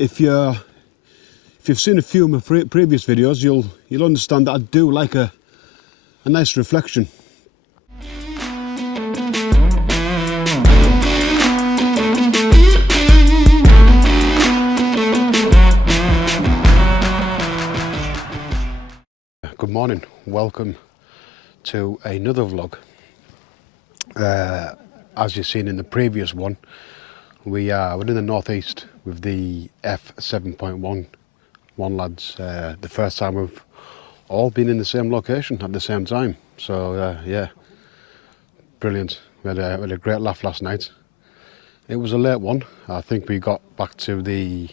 if you've seen a few of my previous videos, you'll understand that I do like a nice reflection. Good morning, welcome to another vlog. As you've seen in the previous one, we're in the northeast with the F7.1 lads. The first time we've all been in the same location at the same time. So yeah, brilliant. We had a great laugh last night. It was a late one. I think we got back to the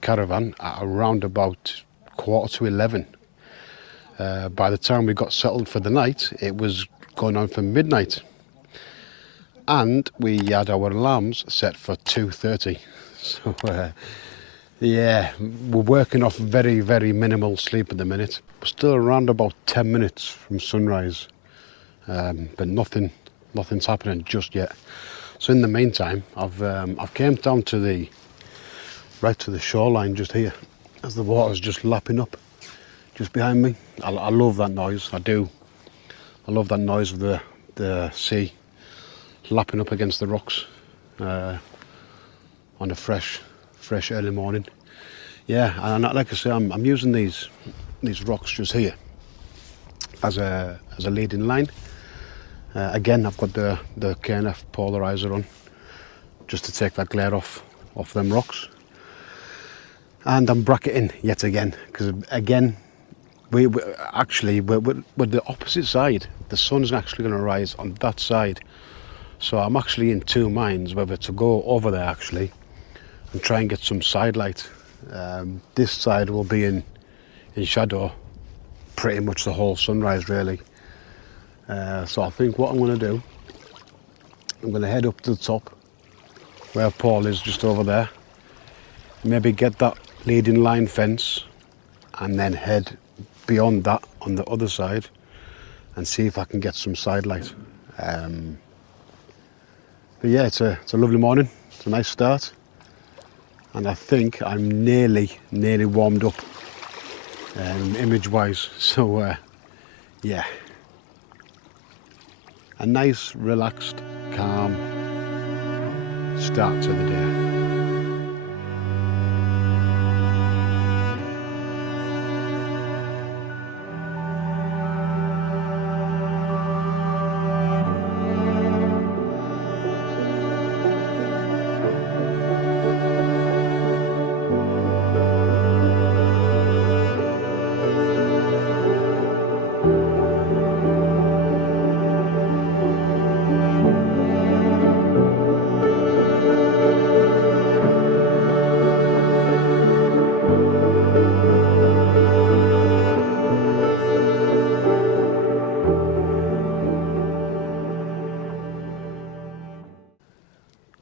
caravan at around about 11:15. By the time we got settled for the night, it was going on for midnight. And we had our alarms set for 2:30. So yeah, we're working off very, very minimal sleep at the minute. We're still around about 10 minutes from sunrise, but nothing's happening just yet. So in the meantime, I've came down to right to the shoreline just here, as the water's just lapping up just behind me. I love that noise. I do. I love that noise of the sea lapping up against the rocks on a fresh early morning. Yeah, and like I say, I'm using these rocks just here as a leading line. Again, I've got the KNF polarizer on just to take that glare off them rocks. And I'm bracketing yet again, because again, we're the opposite side. The sun's actually going to rise on that side. So I'm actually in two minds whether to go over there actually and try and get some side light. This side will be in shadow pretty much the whole sunrise really. So I think what I'm going to do, I'm going to head up to the top where Paul is just over there. Maybe get that leading line fence and then head beyond that on the other side and see if I can get some side light. But yeah, it's a lovely morning. It's a nice start, and I think I'm nearly warmed up image-wise. So yeah, a nice, relaxed, calm start to the day.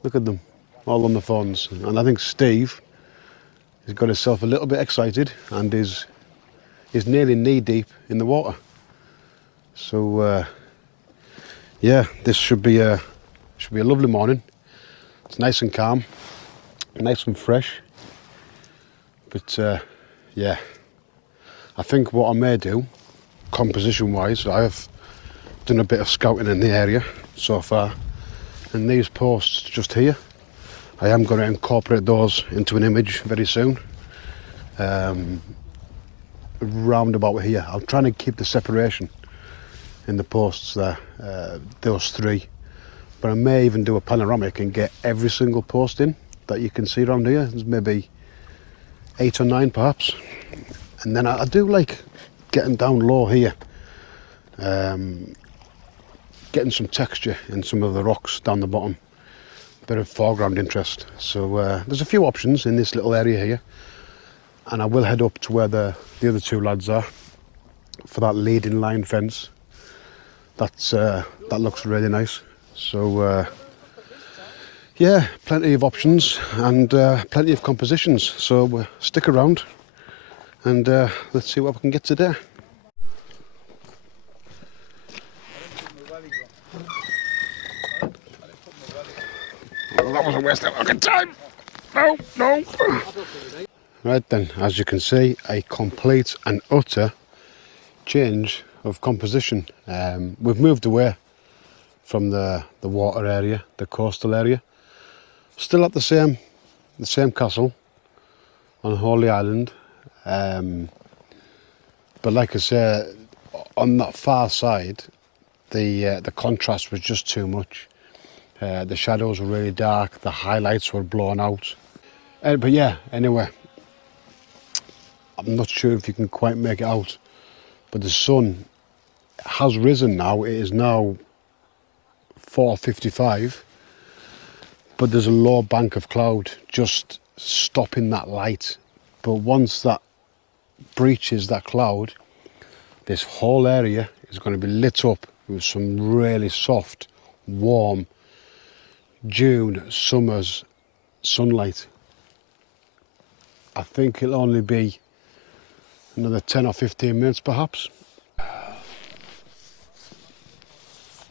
Look at them, all on the phones. And I think Steve has got himself a little bit excited and is nearly knee deep in the water. So yeah, this should be a lovely morning. It's nice and calm, nice and fresh. But yeah, I think what I may do, composition-wise, I have done a bit of scouting in the area so far. And these posts just here, I am going to incorporate those into an image very soon. Round about here, I'm trying to keep the separation in the posts there, those three. But I may even do a panoramic and get every single post in that you can see around here. There's maybe 8 or 9 perhaps. And then I do like getting down low here. Getting some texture in some of the rocks down the bottom, bit of foreground interest. So there's a few options in this little area here, and I will head up to where the other two lads are for that leading line fence. That looks really nice. So yeah, plenty of options and plenty of compositions. So stick around and let's see what we can get today. Well, that was a waste of fucking time. No, no. Right then, as you can see, a complete and utter change of composition. We've moved away from the water area, the coastal area. Still at the same castle on Holy Island, but like I say, on that far side, the contrast was just too much. The shadows were really dark, the highlights were blown out. But yeah, anyway, I'm not sure if you can quite make it out, but the sun has risen now. It is now 4:55, but there's a low bank of cloud just stopping that light. But once that breaches that cloud, this whole area is going to be lit up with some really soft, warm June summer's sunlight. I think it'll only be another 10 or 15 minutes perhaps.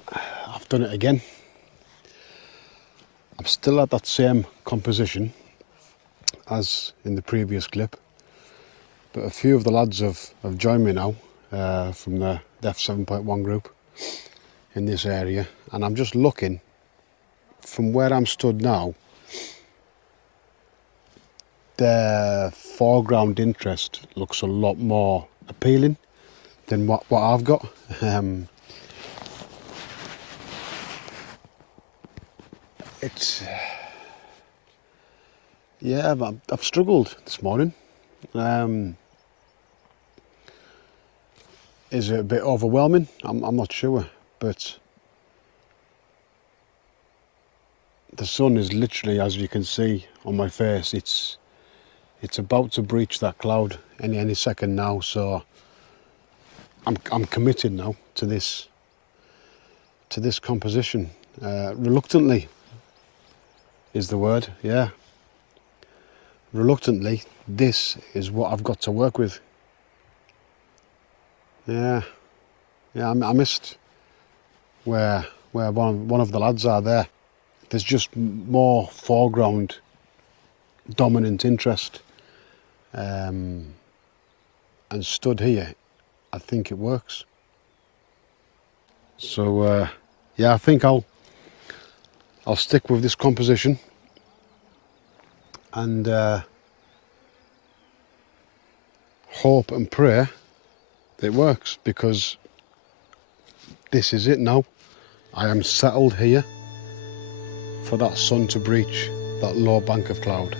I've done it again. I'm still at that same composition as in the previous clip, but a few of the lads have joined me now from the F7.1 group in this area, and I'm just looking from where I'm stood now. The foreground interest looks a lot more appealing than what I've got. Yeah, I've struggled this morning. Is it a bit overwhelming? I'm not sure, but the sun is literally, as you can see on my face, it's about to breach that cloud any second now. So I'm committed now to this composition. Reluctantly is the word. Yeah, reluctantly, this is what I've got to work with. Yeah, I missed where one of the lads are there. There's just more foreground dominant interest, and stood here, I think it works. So yeah, I think I'll stick with this composition, and hope and pray that it works, because this is it now. I am settled here for that sun to breach that low bank of cloud.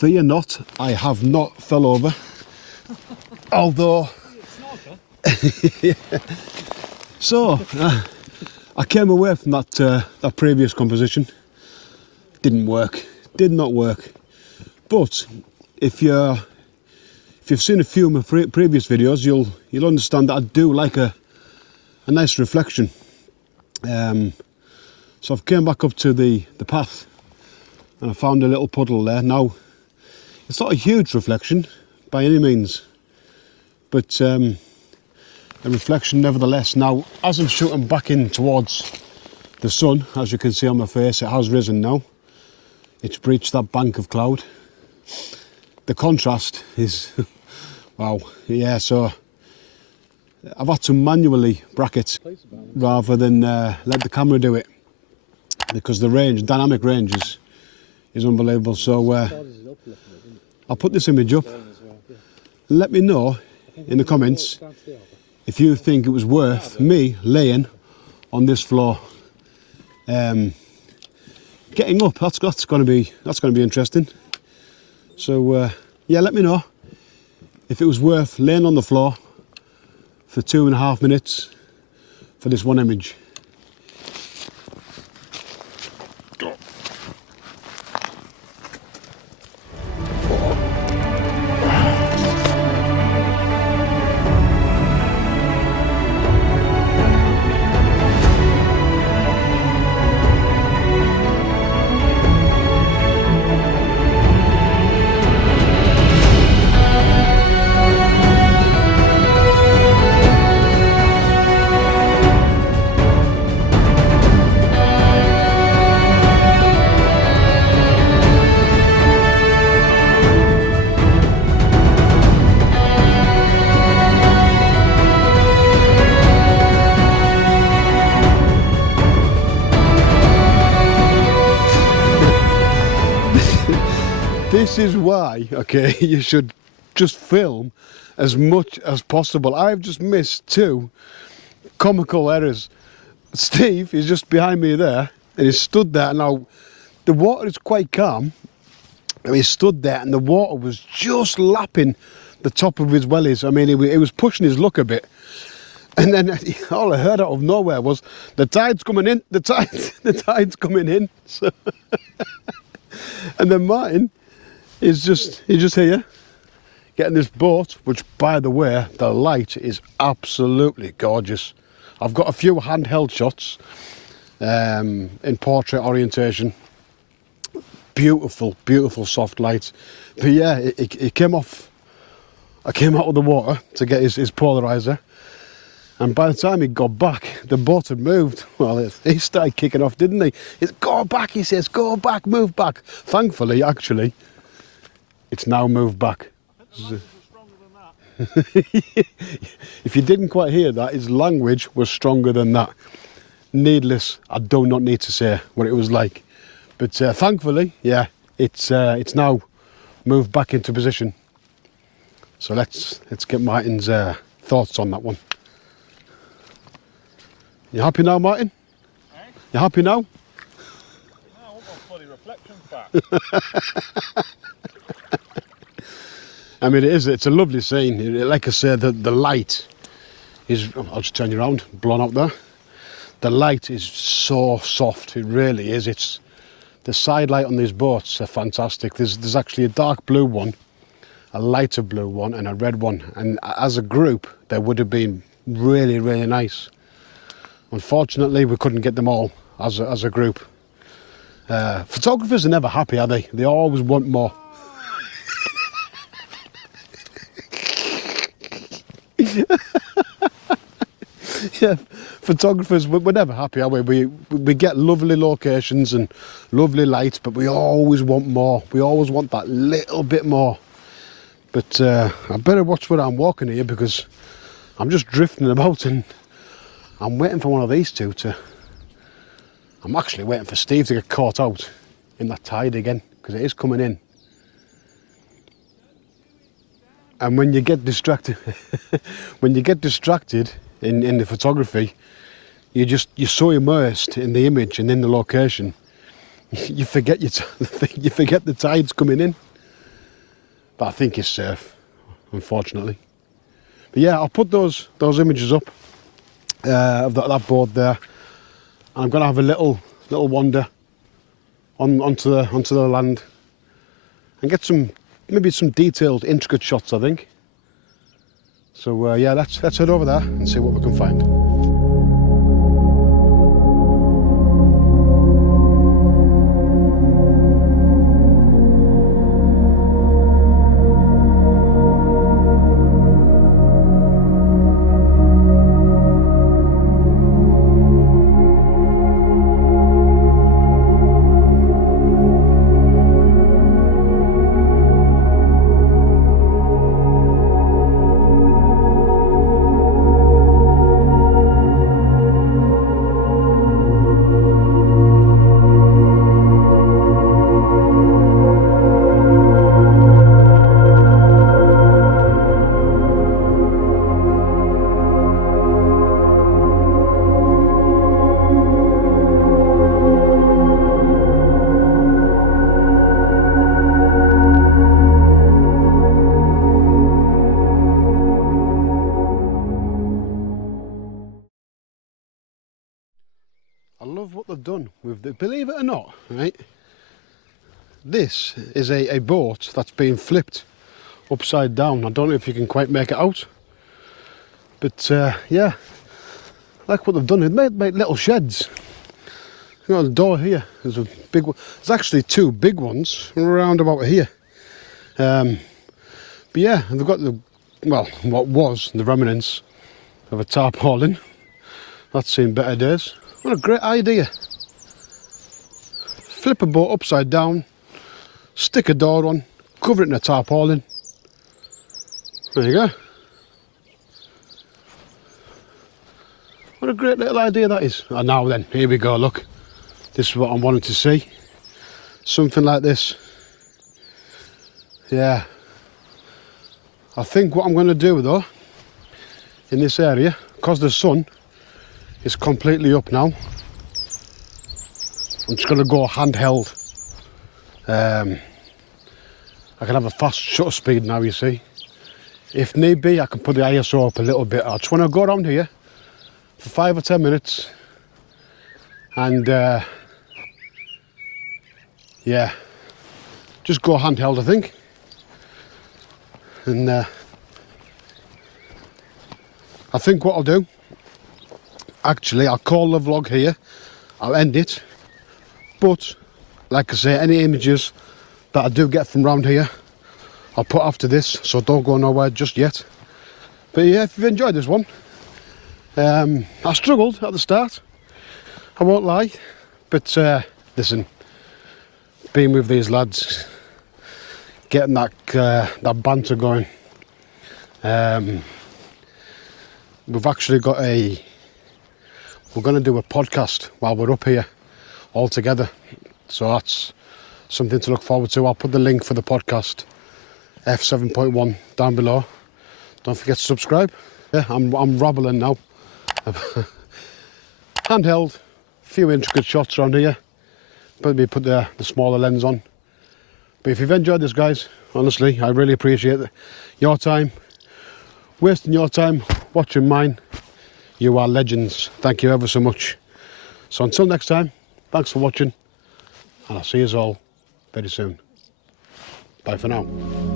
Fear not, I have not fell over, although yeah. So I came away from that previous composition. Did not work. But if you've seen a few of my previous videos, you'll understand that I do like a nice reflection. So I've came back up to the path, and I found a little puddle there. Now, it's not a huge reflection by any means, but a reflection nevertheless. Now, as I'm shooting back in towards the sun, as you can see on my face, it has risen now. It's breached that bank of cloud. The contrast is, wow, yeah, so I've had to manually bracket rather than let the camera do it, because the dynamic range is unbelievable. So I'll put this image up. Let me know in the comments if you think it was worth me laying on this floor. getting up. That's going to be interesting. So yeah, let me know if it was worth laying on the floor for 2.5 minutes for this one image. This is why, okay, you should just film as much as possible. I've just missed 2 comical errors. Steve is just behind me there, and he stood there. Now, the water is quite calm, and he stood there, and the water was just lapping the top of his wellies. I mean, it was pushing his luck a bit. And then all I heard out of nowhere was, the tide's coming in, the tide's coming in. So and then Martin he's just here getting this boat, which, by the way, the light is absolutely gorgeous. I've got a few handheld shots in portrait orientation. Beautiful, beautiful soft light. But yeah, it came off. I came out of the water to get his polarizer, and by the time he got back, the boat had moved. Well, he started kicking off, didn't he? It's go back, he says, go back, move back. Thankfully, actually, it's now moved back. If you didn't quite hear that, his language was stronger than that. Needless, I do not need to say what it was like. But thankfully, yeah, it's now moved back into position. So let's get Martin's thoughts on that one. You happy now, Martin? Eh? You happy now? No, I want my bloody reflection back. I mean, it's a lovely scene. Like I said, the light is, I'll just turn you around, blown out there. The light is so soft, it really is. It's the side light on these boats are fantastic. There's actually a dark blue one, a lighter blue one, and a red one. And as a group, they would have been really, really nice. Unfortunately, we couldn't get them all as a group. Photographers are never happy, are they? They always want more. Yeah, photographers, we're never happy, are we? We get lovely locations and lovely lights, but we always want more. We always want that little bit more. But I better watch where I'm walking here, because I'm just drifting about, and I'm waiting for one of these two to... I'm actually waiting for Steve to get caught out in that tide again, because it is coming in. And when you get distracted, in the photography, you're so immersed in the image and in the location, you forget you forget the tide's coming in. But I think it's safe, unfortunately. But yeah, I'll put those images up of that board there. And I'm gonna have a little wander onto the land and get maybe some detailed, intricate shots, I think. So yeah, let's head over there and see what we can find. I've done with the, believe it or not, right? This is a boat that's been flipped upside down. I don't know if you can quite make it out. But yeah, like what they've done. They've made little sheds. You know, the door here is a big one. There's actually two big ones around about here. But yeah, they've got the, well, what was the remnants of a tarpaulin. That's seen better days. What a great idea. Flip a boat upside down, stick a door on, cover it in a tarpaulin. There you go. What a great little idea that is. And now then, here we go, look. This is what I'm wanting to see. Something like this. Yeah. I think what I'm going to do though, in this area, because the sun is completely up now, I'm just going to go handheld. I can have a fast shutter speed now, you see. If need be, I can put the ISO up a little bit. I just want to go around here for 5 or 10 minutes and yeah, just go handheld, I think. And I think what I'll do, actually, I'll call the vlog here, I'll end it, but like I say, any images that I do get from round here, I'll put after this, so don't go nowhere just yet. But yeah, if you've enjoyed this one, I struggled at the start, I won't lie, but listen, being with these lads, getting that banter going, we've actually got we're going to do a podcast while we're up here all together, so that's something to look forward to. I'll put the link for the podcast, F7.1, down below. Don't forget to subscribe. Yeah, I'm rabbling now. Handheld, few intricate shots around here, but we put the smaller lens on. But if you've enjoyed this, guys, honestly, I really appreciate your time, wasting your time watching mine. You are legends. Thank you ever so much. So until next time, thanks for watching, and I'll see you all very soon. Bye for now.